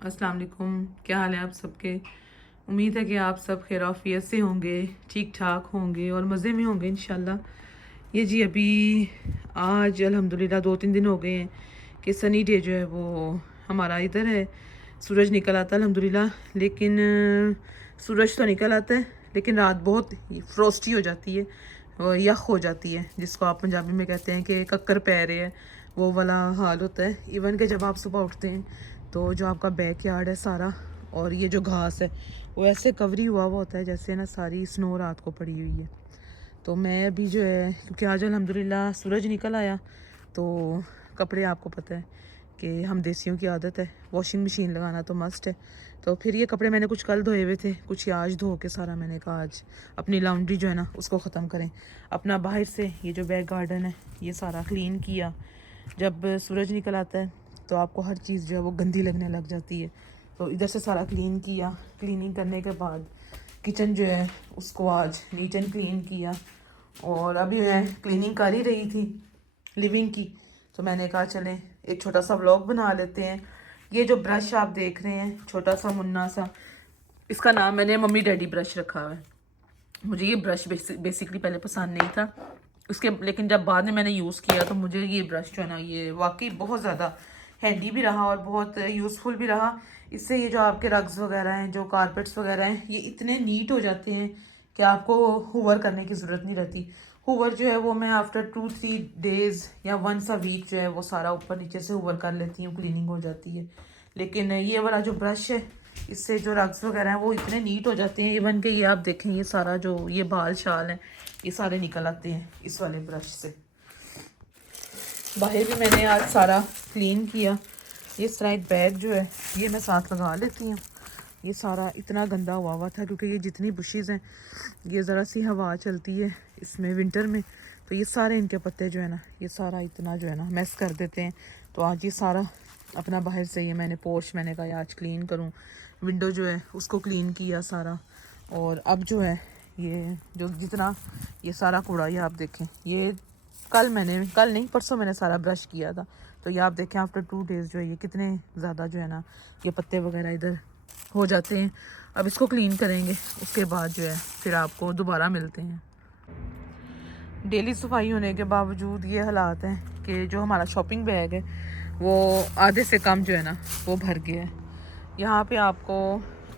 अस्सलाम वालेकुम। क्या हाल है आप सबके। उम्मीद है कि आप सब खैराफियत से होंगे, ठीक ठाक होंगे और मज़े में होंगे इंशाल्लाह। ये जी अभी आज अल्हम्दुलिल्लाह 2-3 दिन हो गए हैं कि सनी डे जो है वो हमारा इधर है। सूरज निकल आता है अल्हम्दुलिल्लाह, लेकिन सूरज तो निकल आता है लेकिन रात बहुत फ्रोस्टी हो जाती है और यख हो जाती है, जिसको आप पंजाबी में कहते हैं कि कक्कर पै रहे हैं, वो वाला हाल होता है। इवन कि जब आप सुबह उठते हैं तो जो आपका बैक यार्ड है सारा और ये जो घास है वो ऐसे कवरी हुआ हुआ होता है जैसे ना सारी स्नो रात को पड़ी हुई है। तो मैं अभी जो है, क्योंकि आज अल्हम्दुलिल्लाह सूरज निकल आया, तो कपड़े आपको पता है कि हम देसियों की आदत है वॉशिंग मशीन लगाना तो मस्ट है। तो फिर ये कपड़े मैंने कुछ कल धोए हुए थे, कुछ ये आज धो के सारा मैंने कहा आज अपनी लॉन्ड्री जो है ना उसको ख़त्म करें। अपना बाहर से ये जो बैक गार्डन है ये सारा क्लीन किया। जब सूरज निकल आता है तो आपको हर चीज़ जो है वो गंदी लगने लग जाती है, तो इधर से सारा क्लीन किया। क्लीनिंग करने के बाद किचन जो है उसको आज नीट एंड क्लीन किया। और अभी मैं क्लीनिंग कर ही रही थी लिविंग की, तो मैंने कहा चलें एक छोटा सा व्लॉग बना लेते हैं। ये जो ब्रश आप देख रहे हैं छोटा सा मुन्ना सा, इसका नाम मैंने मम्मी डैडी ब्रश रखा हुआ है। मुझे ये ब्रश बेसिकली पहले पसंद नहीं था उसके, लेकिन जब बाद में मैंने यूज़ किया तो मुझे ये ब्रश जो है ना ये वाकई बहुत ज़्यादा हैंडी भी रहा और बहुत यूज़फुल भी रहा। इससे ये जो आपके रग्स वगैरह हैं, जो कारपेट्स वगैरह हैं, ये इतने नीट हो जाते हैं कि आपको हूवर करने की ज़रूरत नहीं रहती। हूवर जो है वो मैं आफ्टर 2-3 डेज़ या वंस अ वीक जो है वो सारा ऊपर नीचे से हूवर कर लेती हूँ, क्लीनिंग हो जाती है। लेकिन ये वाला जो ब्रश है इससे जो रग्स वगैरह हैं वो इतने नीट हो जाते हैं। इवन के ये आप देखें ये सारा जो ये बाल शाल हैं ये सारे निकल आते हैं इस वाले ब्रश से। बाहर भी मैंने आज सारा क्लीन किया। ये स्लाइड बैग जो है ये मैं साथ लगा लेती हूँ। ये सारा इतना गंदा हुआ हुआ था क्योंकि ये जितनी बुशेज़ हैं ये ज़रा सी हवा चलती है इसमें विंटर में, तो ये सारे इनके पत्ते जो है ना ये सारा इतना जो है ना मैस कर देते हैं। तो आज ये सारा अपना बाहर से ये मैंने पोर्च मैंने कहा आज क्लीन करूँ, विंडो जो है उसको क्लीन किया सारा। और अब जो है ये जो जितना ये सारा कूड़ा ये आप देखें, ये कल नहीं परसों मैंने सारा ब्रश किया था, तो ये आप देखें आफ्टर 2 डेज़ जो है ये कितने ज़्यादा जो है ना ये पत्ते वगैरह इधर हो जाते हैं। अब इसको क्लीन करेंगे, उसके बाद जो है फिर आपको दोबारा मिलते हैं। डेली सफाई होने के बावजूद ये हालात हैं कि जो हमारा शॉपिंग बैग है वो आधे से कम जो है ना वो भर गया है। यहाँ पे आपको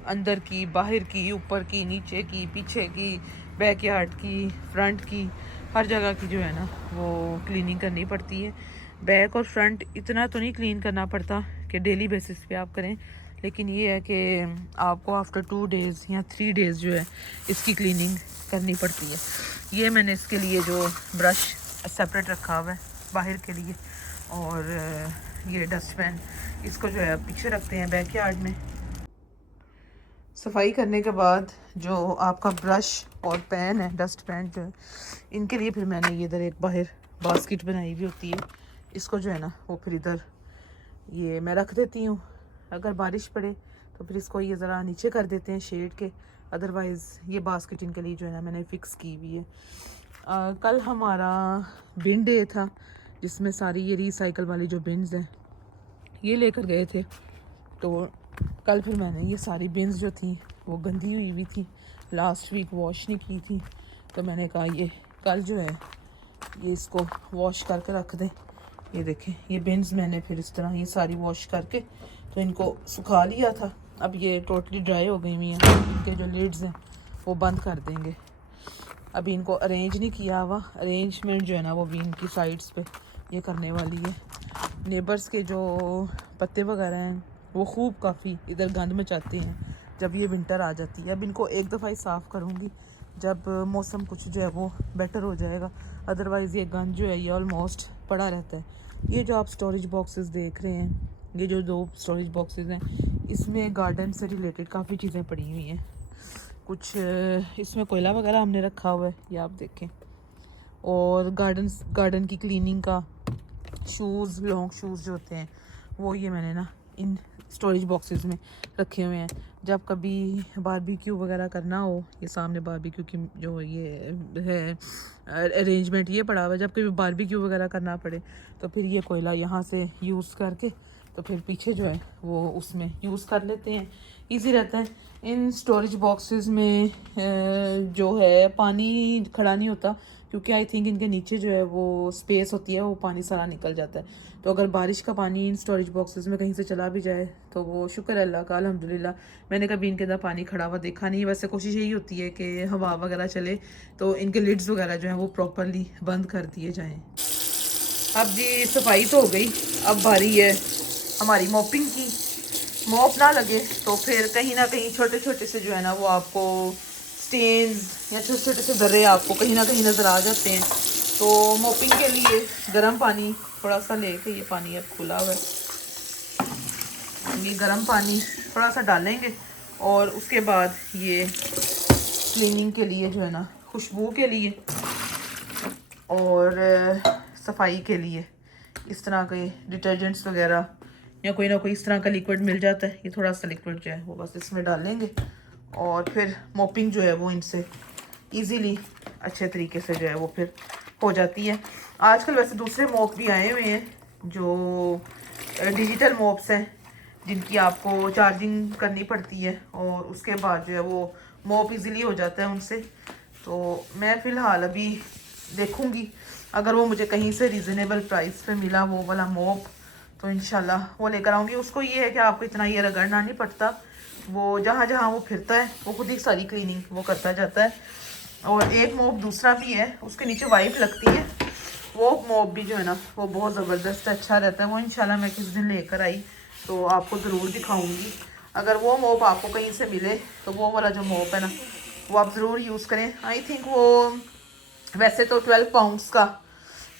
अंदर की, बाहर की, ऊपर की, नीचे की, पीछे की, बैकयार्ड की, फ्रंट की, हर जगह की जो है ना वो क्लीनिंग करनी पड़ती है। बैक और फ्रंट इतना तो नहीं क्लीन करना पड़ता कि डेली बेसिस पे आप करें, लेकिन ये है कि आपको आफ्टर 2 डेज़ या 3 डेज़ जो है इसकी क्लीनिंग करनी पड़ती है। ये मैंने इसके लिए जो ब्रश सेपरेट रखा हुआ है बाहर के लिए, और ये डस्टबिन इसको जो है पीछे रखते हैं बैकयार्ड में। सफाई करने के बाद जो आपका ब्रश और पेन है, डस्ट पेन जो है, इनके लिए फिर मैंने ये इधर एक बाहर बास्केट बनाई हुई होती है, इसको जो है ना वो फिर इधर ये मैं रख देती हूँ। अगर बारिश पड़े तो फिर इसको ये ज़रा नीचे कर देते हैं शेड के, अदरवाइज़ ये बास्केट इनके लिए जो है ना मैंने फ़िक्स की हुई है। कल हमारा बिन डे था जिसमें सारी ये रिसाइकल वाली जो बिन्स हैं ये लेकर गए थे। तो कल फिर मैंने ये सारी बिन्स जो थी वो गंदी हुई थी, लास्ट वीक वॉश नहीं की थी, तो मैंने कहा ये कल जो है ये इसको वॉश करके रख दें। ये देखें ये बिन्स मैंने फिर इस तरह ये सारी वॉश करके तो इनको सुखा लिया था। अब ये टोटली ड्राई हो गई हुई हैं, इनके जो लिड्स हैं वो बंद कर देंगे। अभी इनको अरेंज नहीं किया हुआ, अरेंजमेंट जो है ना वो भी इनकी साइड्स पे ये करने वाली है। नेबर्स के जो पत्ते वगैरह हैं वो खूब काफ़ी इधर गंद मचाते हैं जब ये विंटर आ जाती है। अब इनको एक दफ़ा ही साफ़ करूँगी जब मौसम कुछ जो है वो बेटर हो जाएगा, अदरवाइज़ ये गंद जो है ये ऑलमोस्ट पड़ा रहता है। ये जो आप स्टोरेज बॉक्सेस देख रहे हैं, ये जो 2 स्टोरेज बॉक्सेस हैं इसमें गार्डन से रिलेटेड काफ़ी चीज़ें पड़ी हुई हैं। कुछ इसमें कोयला वगैरह हमने रखा हुआ है ये आप देखें, और गार्डन की क्लीनिंग का शूज़, लॉन्ग शूज़ जो होते हैं वो ये मैंने ना इन स्टोरेज बॉक्सेस में रखे हुए हैं। जब कभी बारबेक्यू वगैरह करना हो, ये सामने बारबेक्यू की जो ये है अरेंजमेंट ये पड़ा हुआ है, जब कभी बारबेक्यू वगैरह करना पड़े तो फिर ये कोयला यहाँ से यूज़ करके तो फिर पीछे जो है वो उसमें यूज़ कर लेते हैं, इजी रहता है। इन स्टोरेज बॉक्सेस में जो है पानी खड़ा नहीं होता, क्योंकि आई थिंक इनके नीचे जो है वो स्पेस होती है, वो पानी सारा निकल जाता है। तो अगर बारिश का पानी इन स्टोरेज बॉक्सेस में कहीं से चला भी जाए तो वो शुक्र है अल्लाह का, अल्हम्दुलिल्लाह। मैंने कभी इनके अंदर पानी खड़ा हुआ देखा नहीं। वैसे कोशिश यही होती है कि हवा वगैरह चले तो इनके लिड्स वगैरह जो हैं वो प्रॉपरली बंद कर दिए जाएँ। अब जी सफाई तो हो गई, अब बारी है हमारी मॉपिंग की। मॉप ना लगे तो फिर कहीं ना कहीं छोटे छोटे से जो है ना वो आपको स्टेन्स या छोटे छोटे से दर्रे आपको कहीं ना कहीं नज़र आ जाते हैं। तो मॉपिंग के लिए गर्म पानी थोड़ा सा लेके, ये पानी अब खुला हुआ है, ये गर्म पानी थोड़ा सा डालेंगे और उसके बाद ये क्लीनिंग के लिए जो है ना, खुशबू के लिए और सफाई के लिए इस तरह के डिटर्जेंट्स वगैरह या कोई ना कोई इस तरह का लिक्विड मिल जाता है। ये थोड़ा सा लिक्विड जो है वो बस इसमें डालेंगे और फिर मॉपिंग जो है वो इनसे इजीली अच्छे तरीके से जो है वो फिर हो जाती है। आजकल वैसे दूसरे मॉप भी आए हुए हैं जो डिजिटल मॉप्स हैं, जिनकी आपको चार्जिंग करनी पड़ती है और उसके बाद जो है वो मॉप इजीली हो जाता है उनसे। तो मैं फ़िलहाल अभी देखूँगी, अगर वो मुझे कहीं से रीज़नेबल प्राइस पे मिला वो वाला मॉप तो इंशाल्लाह वो लेकर आऊँगी। उसको ये है कि आपको इतना ये रगड़ना नहीं पड़ता, वो जहाँ जहाँ वो फिरता है वो खुद ही सारी क्लीनिंग वो करता जाता है। और एक मॉप दूसरा भी है, उसके नीचे वाइप लगती है, वो मॉप भी जो है ना वो बहुत ज़बरदस्त अच्छा रहता है। वो इंशाल्लाह मैं किस दिन लेकर आई तो आपको ज़रूर दिखाऊँगी। अगर वो मॉप आपको कहीं से मिले तो वो वाला जो मॉप है ना वो आप ज़रूर यूज़ करें। आई थिंक वो वैसे तो 12 पाउंड्स का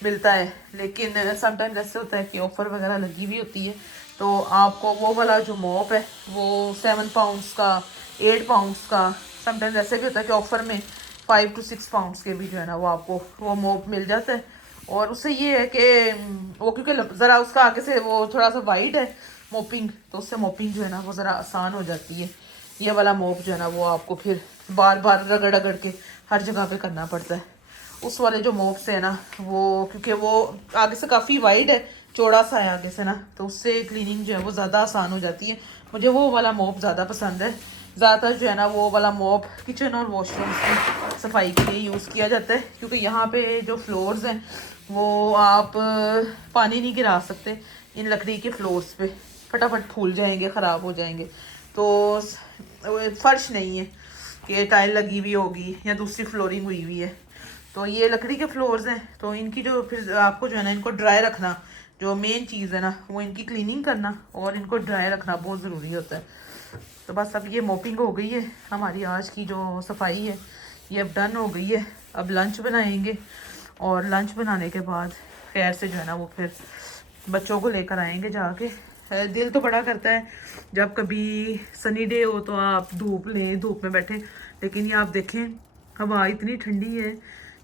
मिलता है, लेकिन समटाइम्स ऐसे होता है कि ऑफ़र वगैरह लगी हुई होती है तो आपको वो वाला जो मॉप है वो 7 पाउंड्स का, 8 पाउंड्स का, समटाइम्स ऐसे भी होता है कि ऑफ़र में 5 to 6 पाउंड्स के भी जो है ना वो आपको वो मॉप मिल जाता है। और उससे ये है कि वो क्योंकि ज़रा उसका आगे से वो थोड़ा सा वाइड है मोपिंग, तो उससे मोपिंग जो है ना वो ज़रा आसान हो जाती है। ये वाला मोप जो है ना वो आपको फिर बार बार रगड़ रगड़ के हर जगह पे करना पड़ता है। उस वाले जो मोप से है ना वो क्योंकि वो आगे से काफ़ी वाइड है, चौड़ा सा है आगे से ना, तो उससे क्लीनिंग जो है वो ज़्यादा आसान हो जाती है। मुझे वो वाला मोप ज़्यादा पसंद है। ज़्यादातर जो है ना वो वाला मोप किचन और वॉशरूम की सफाई के लिए यूज़ किया जाता है, क्योंकि यहाँ पे जो फ्लोर्स हैं वो आप पानी नहीं गिरा सकते इन लकड़ी के फ्लोर्स पे, फटाफट फूल जाएंगे, ख़राब हो जाएंगे। तो फर्श नहीं है कि टाइल लगी हुई होगी या दूसरी फ्लोरिंग हुई हुई है, तो ये लकड़ी के फ्लोर्स हैं। तो इनकी जो फिर आपको जो है ना इनको ड्राई रखना, जो मेन चीज़ है ना वो इनकी क्लीनिंग करना और इनको ड्राई रखना बहुत ज़रूरी होता है। तो बस अब ये मोपिंग हो गई है, हमारी आज की जो सफाई है ये अब डन हो गई है। अब लंच बनाएंगे और लंच बनाने के बाद खैर से जो है ना वो फिर बच्चों को लेकर आएंगे जाके। दिल तो बड़ा करता है जब कभी सनी डे हो तो आप धूप लें, धूप में बैठें, लेकिन ये आप देखें हवा इतनी ठंडी है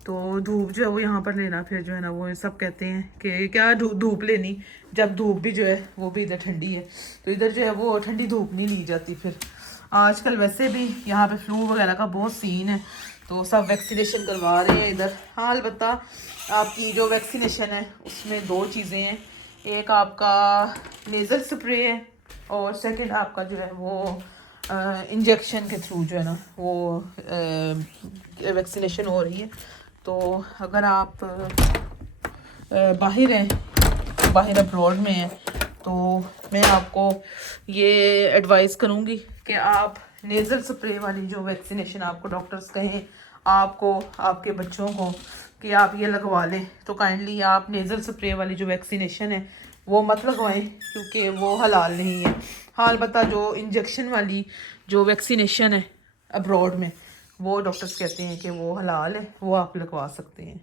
तो धूप जो है वो यहाँ पर लेना फिर जो है ना वो सब कहते हैं कि क्या धूप लेनी, जब धूप भी जो है वो भी इधर ठंडी है, तो इधर जो है वो ठंडी धूप नहीं ली जाती। फिर आजकल वैसे भी यहाँ पे फ्लू वगैरह का बहुत सीन है तो सब वैक्सीनेशन करवा रहे हैं इधर। हाँ अलबत्ता आपकी जो वैक्सीनेशन है उसमें 2 चीज़ें हैं, एक आपका नेज़ल स्प्रे है और सेकंड आपका जो है वो इंजेक्शन के थ्रू जो है ना वो वैक्सीनेशन हो रही है। तो अगर आप बाहर हैं, बाहर अब्रॉड में हैं, तो मैं आपको ये एडवाइस करूँगी कि आप नेज़ल स्प्रे वाली जो वैक्सीनेशन आपको डॉक्टर्स कहें आपको आपके बच्चों को कि आप ये लगवा लें, तो काइंडली आप नेज़ल स्प्रे वाली जो वैक्सीनेशन है वो मत लगवाएं, क्योंकि वो हलाल नहीं है। हाँ अलबत्ता जो इंजेक्शन वाली जो वैक्सीनेशन है अब्रॉड में वो डॉक्टर्स कहते हैं कि वो हलाल है, वो आप लगवा सकते हैं।